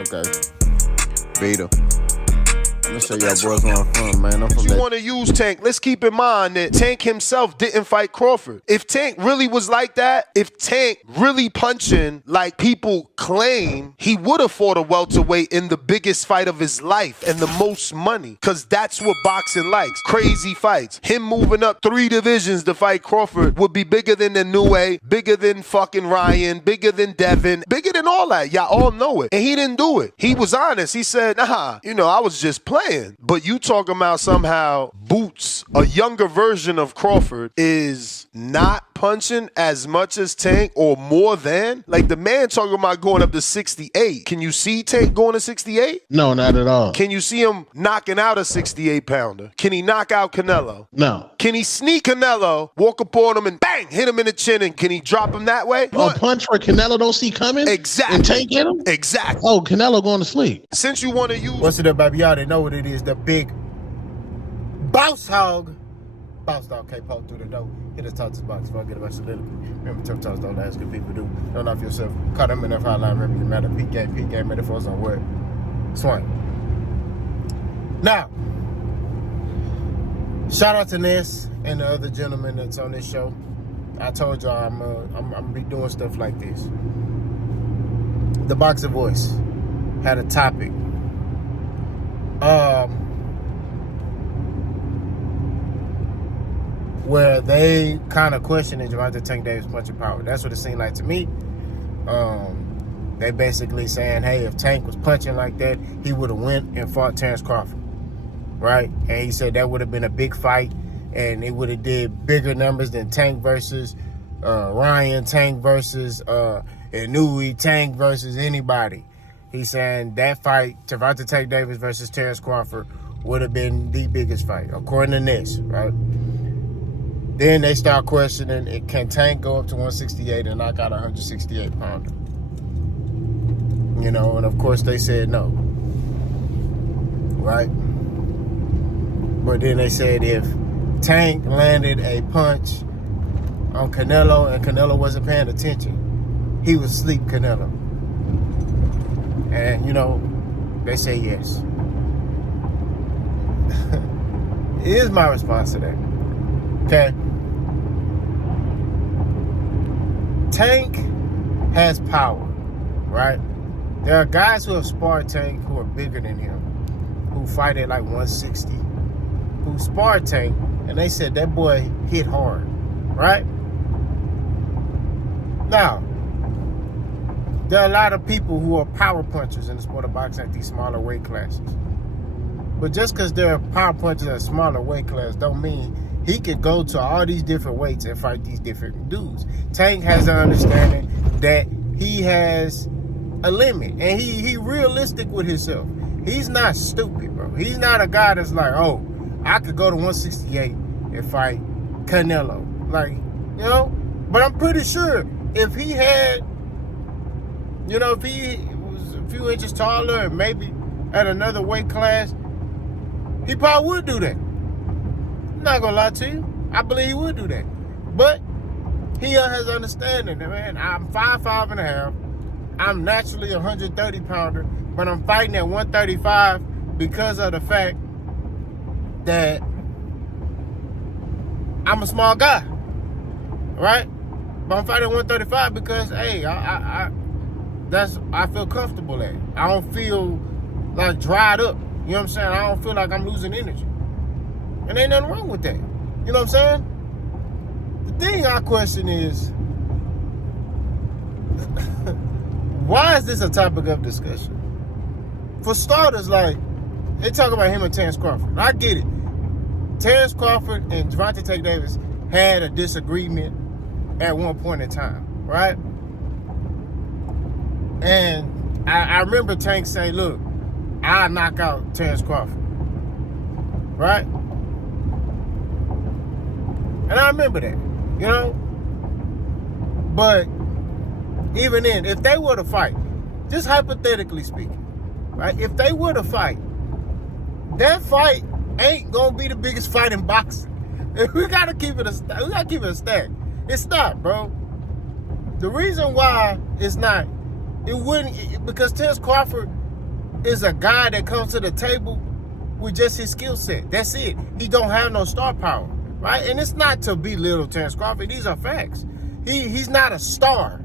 Okay. Beta. I'm gonna show y'all boys where I'm from, man. I'm from You want to use Tank. Let's keep in mind that Tank himself didn't fight Crawford. If Tank really was like that, if Tank really punching like people claim, he would have fought a welterweight in the biggest fight of his life and the most money, because that's what boxing likes. Crazy fights. Him moving up 3 divisions to fight Crawford would be bigger than the Inoue, bigger than fucking Ryan, bigger than Devin, bigger than all that. Y'all all know it. And he didn't do it. He was honest. He said, nah, I was just playing. But you talking about somehow Boots, a younger version of Crawford, is not punching as much as Tank or more than? Like, the man talking about going up to 68. Can you see Tank going to 68? No, not at all. Can you see him knocking out a 68-pounder? Can he knock out Canelo? No. Can he sneak Canelo, walk up on him and bang, hit him in the chin, and can he drop him that way? A punch where Canelo don't see coming? Exactly. And Tank hit him? Exactly. Oh, Canelo going to sleep. Since you want to use... What's it up, baby? Y'all, they know what it is. The big boss hog. Boss dog can't poke through the door. Hit us talk to box before I get about soliloquy. Remember, tough talks don't last, good people do. Don't knock yourself. Caught them in that hotline. Remember, you matter. Peak game, metaphors on word. Swing. Now, shout out to Ness and the other gentleman that's on this show. I told y'all I'm gonna be doing stuff like this. The Boxer Voice had a topic. Where they kind of questioned Gervonta Tank Davis punching power. That's what it seemed like to me. They basically saying, hey, if Tank was punching like that, he would have went and fought Terrence Crawford, right? And he said that would have been a big fight, and it would have did bigger numbers than Tank versus Ryan, Tank versus Inoue, Tank versus anybody. He's saying that fight, Gervonta Tank Davis versus Terrence Crawford, would have been the biggest fight, according to this, right? Then they start questioning, can Tank go up to 168 and knock out a 168-pounder? And of course they said no, right? But then they said if Tank landed a punch on Canelo and Canelo wasn't paying attention, he would sleep Canelo. And, they say yes. Here's my response to that. Okay. Tank has power, right? There are guys who have sparred Tank who are bigger than him, who fight at like 160, who sparred Tank, and they said that boy hit hard, right? Now, there are a lot of people who are power punchers in the sport of boxing at these smaller weight classes. But just because there are power punchers at smaller weight classes don't mean he could go to all these different weights and fight these different dudes. Tank has an understanding that he has a limit, and he realistic with himself. He's not stupid, bro. He's not a guy that's like, oh, I could go to 168 and fight Canelo. But I'm pretty sure if he had, if he was a few inches taller and maybe at another weight class, he probably would do that. I'm not gonna lie to you. I believe he would do that. But he has understanding, man. I'm 5'5" and a half. I'm naturally a 130-pounder, but I'm fighting at 135 because of the fact that I'm a small guy, right? But I'm fighting at 135 because, hey, I feel comfortable at. I don't feel like dried up. You know what I'm saying? I don't feel like I'm losing energy. And ain't nothing wrong with that. You know what I'm saying? The thing I question is, why is this a topic of discussion? For starters, they talk about him and Terrence Crawford. I get it. Terrence Crawford and Gervonta Tank Davis had a disagreement at one point in time, right? And I remember Tank saying, look, I'll knock out Terrence Crawford, right? And I remember that, But even then, if they were to fight, just hypothetically speaking, right? If they were to fight, that fight ain't gonna be the biggest fight in boxing. We gotta keep it a stack. It's not, bro. The reason why it's not, because Terrence Crawford is a guy that comes to the table with just his skill set. That's it. He don't have no star power, right? And it's not to belittle Terrence Crawford. These are facts. He's not a star,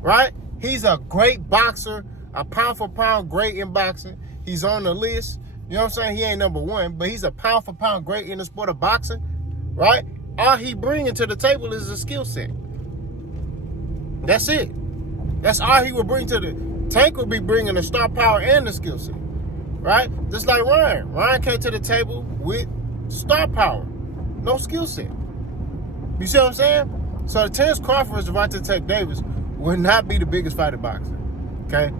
right? He's a great boxer, a pound for pound great in boxing. He's on the list. You know what I'm saying? He ain't number one, but he's a pound for pound great in the sport of boxing, right? All he bringing to the table is a skill set. That's it. That's all he would bring to the Tank would be bringing the star power and the skill set, right? Just like Ryan. Ryan came to the table with star power, no skill set. You see what I'm saying? So Terrence Crawford and Gervonta Tank Davis would not be the biggest fight in boxing, okay?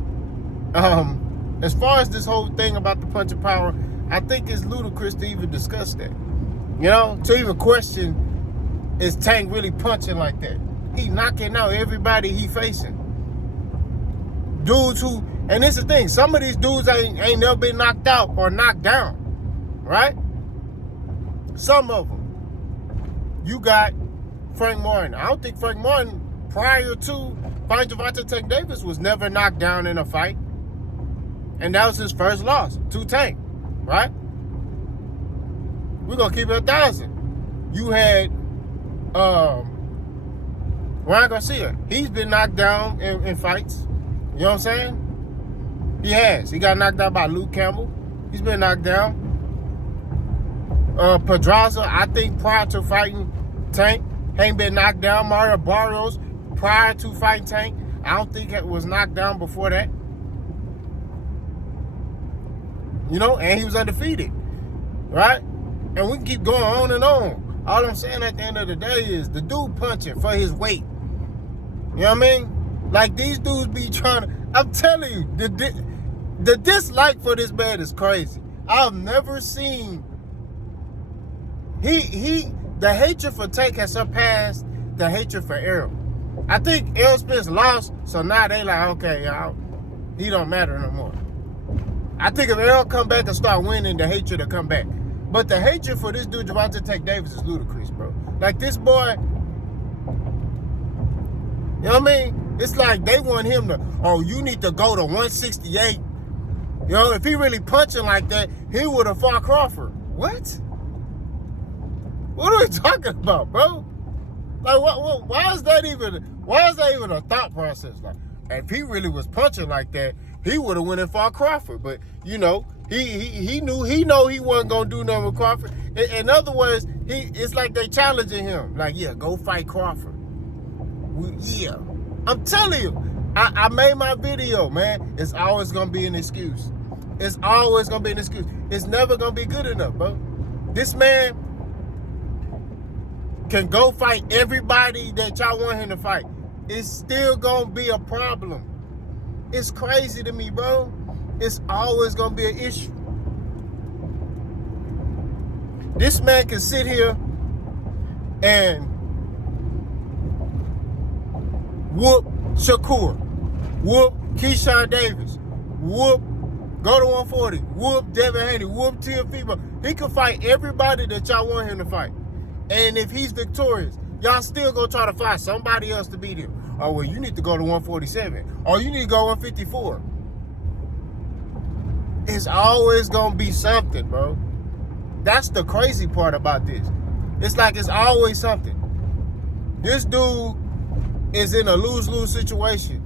As far as this whole thing about the punching power, I think it's ludicrous to even discuss that. You know, to even question, is Tank really punching like that? He knocking out everybody he facing. Dudes who, and this is the thing, some of these dudes ain't never been knocked out or knocked down, right? Some of them. You got Frank Martin. I don't think Frank Martin, prior to fighting Gervonta Tank Davis, was never knocked down in a fight. And that was his first loss to Tank, right? We're going to keep it 1,000. You had Ryan Garcia. He's been knocked down in fights. You know what I'm saying? He has. He got knocked out by Luke Campbell. He's been knocked down. Pedraza, I think prior to fighting Tank, ain't been knocked down. Mario Barrios, prior to fighting Tank, I don't think it was knocked down before that. You know, and he was undefeated, right? And we can keep going on and on. All I'm saying at the end of the day is the dude punching for his weight. You know what I mean? Like, these dudes be trying to, I'm telling you, the dislike for this man is crazy. I've never seen, the hatred for Tank has surpassed the hatred for Errol. I think Errol Spence lost, so now they like, okay, y'all, he don't matter no more. I think if Errol come back and start winning, the hatred will come back. But the hatred for this dude, Gervonta Tank Davis, is ludicrous, bro. Like, this boy, you know what I mean? It's like they want him to, oh, you need to go to 168. You know, if he really punching like that, he would have fought Crawford. What? What are we talking about, bro? Like, why is that even a thought process? Like, if he really was punching like that, he would have went and fought Crawford. But, you know, he knew he wasn't gonna do nothing with Crawford. In other words, it's like they challenging him. Like, yeah, go fight Crawford. Yeah. I'm telling you, I made my video, man. It's always gonna be an excuse. It's always gonna be an excuse. It's never gonna be good enough, bro. This man can go fight everybody that y'all want him to fight. It's still gonna be a problem. It's crazy to me, bro. It's always gonna be an issue. This man can sit here and whoop Shakur, whoop Keyshawn Davis, whoop, go to 140, whoop Devin Haney, whoop Teofimo. He can fight everybody that y'all want him to fight. And if he's victorious, y'all still gonna try to find somebody else to beat him. Oh, well, you need to go to 147. Or you need to go 154. It's always gonna be something, bro. That's the crazy part about this. It's like it's always something. This dude is in a lose-lose situation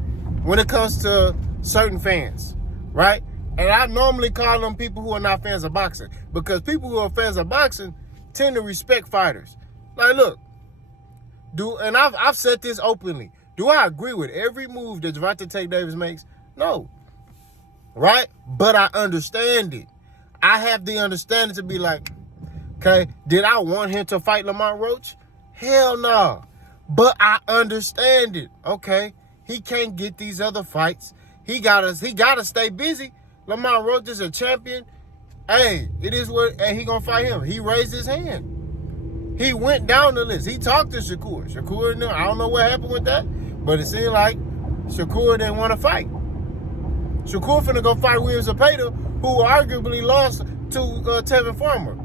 when it comes to certain fans, right? And I normally call them people who are not fans of boxing, because people who are fans of boxing tend to respect fighters. Like, look, and I've said this openly. Do I agree with every move that Gervonta Tank Davis makes? No. Right? But I understand it. I have the understanding to be like, okay, did I want him to fight Lamont Roach? Hell no. But I understand it. Okay, he can't get these other fights. He gotta stay busy. Lamont Roach is a champion. Hey, it is what, and he gonna fight him. He raised his hand. He went down the list. He talked to Shakur. Shakur, I don't know what happened with that, but it seemed like Shakur didn't want to fight. Shakur finna go fight William Zepeda, who arguably lost to Tevin Farmer.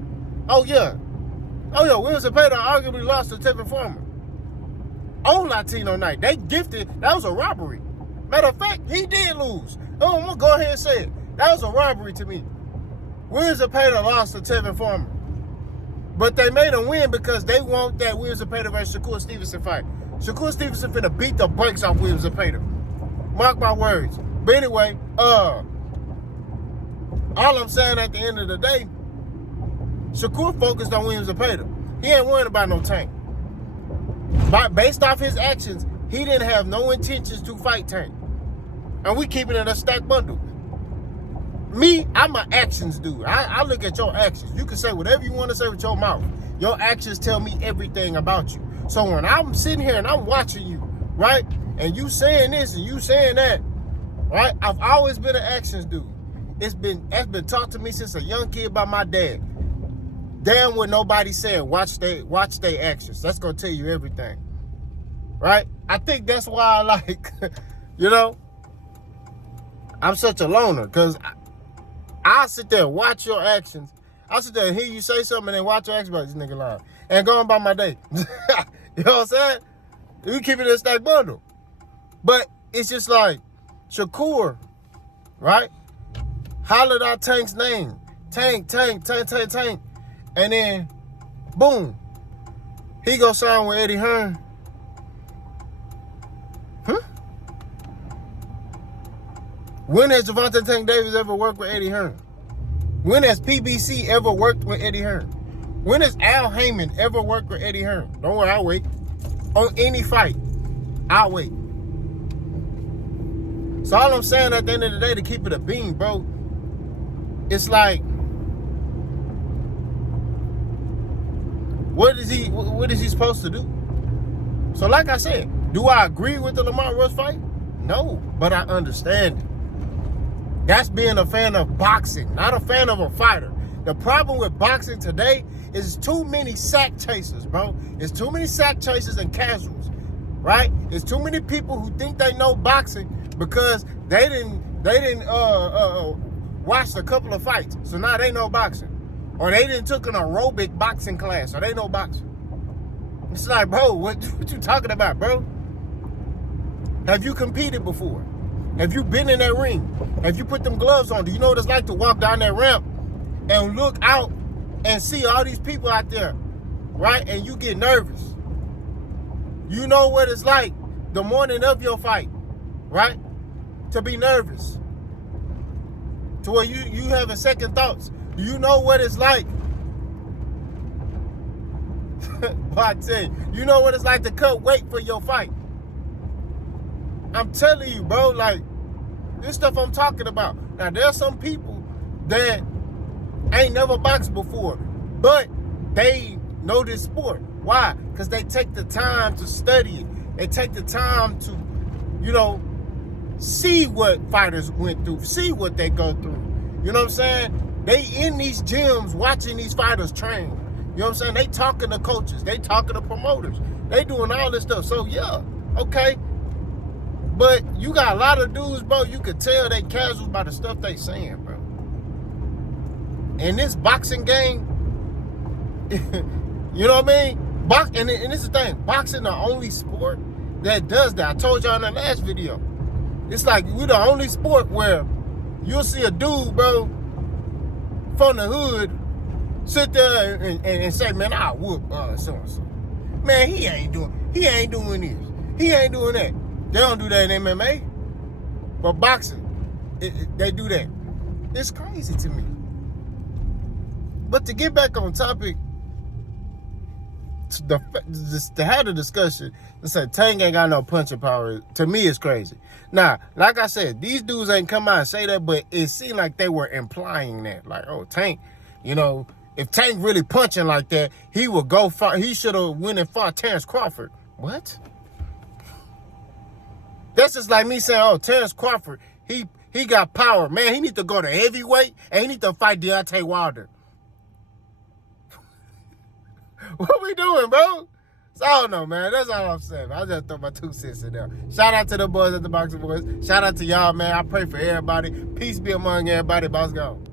Oh yeah, William Zepeda arguably lost to Tevin Farmer on Latino night. They gifted, that was a robbery. Matter of fact, he did lose. Oh, I'm gonna go ahead and say it. That was a robbery to me. Williams Zepeda lost to Tevin Farmer. But they made him win because they want that Williams Zepeda versus Shakur Stevenson fight. Shakur Stevenson finna beat the brakes off Williams Zepeda. Mark my words. But anyway, all I'm saying at the end of the day, Shakur focused on Williams Zepeda. He ain't worried about no Tank. But based off his actions, he didn't have no intentions to fight Tank. And we keeping it a stacked bundle. Me, I'm an actions dude. I look at your actions. You can say whatever you want to say with your mouth. Your actions tell me everything about you. So when I'm sitting here and I'm watching you, right, and you saying this and you saying that, right, I've always been an actions dude. That's been taught to me since a young kid by my dad. Damn what nobody said. Watch they actions. That's gonna tell you everything, right? I think that's why I like, I'm such a loner because I'll sit there and watch your actions. I'll sit there and hear you say something and then watch your actions about this nigga lying. And go on by my day. You know what I'm saying? We keep it in a stack bundle. But it's just like Shakur, right? Hollered out Tank's name. Tank. And then, boom. He go sign with Eddie Hearn. When has Gervonta Tank Davis ever worked with Eddie Hearn? When has PBC ever worked with Eddie Hearn? When has Al Heyman ever worked with Eddie Hearn? Don't worry, I'll wait. On any fight, I'll wait. So all I'm saying at the end of the day, to keep it a beam, bro, it's like, what is he supposed to do? So like I said, do I agree with the Lamont Rush fight? No, but I understand it. That's being a fan of boxing, not a fan of a fighter. The problem with boxing today is too many sack chasers, bro. It's too many sack chasers and casuals, right? It's too many people who think they know boxing because they didn't watch a couple of fights, so now they know boxing. Or they didn't took an aerobic boxing class, so they know boxing. It's like, bro, what you talking about, bro? Have you competed before? Have you been in that ring? Have you put them gloves on? Do you know what it's like to walk down that ramp and look out and see all these people out there, right? And you get nervous. You know what it's like the morning of your fight, right? To be nervous. To where you having second thoughts. Do you know what it's like? I tell you know what it's like to cut weight for your fight. I'm telling you, bro, like, this stuff I'm talking about. Now, there's some people that ain't never boxed before, but they know this sport. Why? Because they take the time to study it. They take the time to, see what fighters went through, see what they go through. You know what I'm saying? They in these gyms watching these fighters train. You know what I'm saying? They talking to coaches. They talking to promoters. They doing all this stuff. So, yeah, okay. But you got a lot of dudes, bro, you could tell they casual by the stuff they saying, bro. In this boxing game, you know what I mean? And this is the thing, boxing the only sport that does that. I told y'all in the last video. It's like we're the only sport where you'll see a dude, bro, from the hood, sit there and say, man, I'll whoop so-and-so. Man, he ain't doing this. He ain't doing that. They don't do that in MMA. But boxing, they do that. It's crazy to me. But to get back on topic, to have the discussion, to say Tank ain't got no punching power, to me it's crazy. Now, like I said, these dudes ain't come out and say that, but it seemed like they were implying that. Like, oh, Tank, if Tank really punching like that, he would go fight. He should have went and fought Terrence Crawford. What? That's just like me saying, oh, Terrence Crawford, he got power. Man, he need to go to heavyweight and he need to fight Deontay Wilder. What we doing, bro? So I don't know, man. That's all I'm saying. I just throw my 2 cents in there. Shout out to the boys at the Boxing Boys. Shout out to y'all, man. I pray for everybody. Peace be among everybody. Boss gone.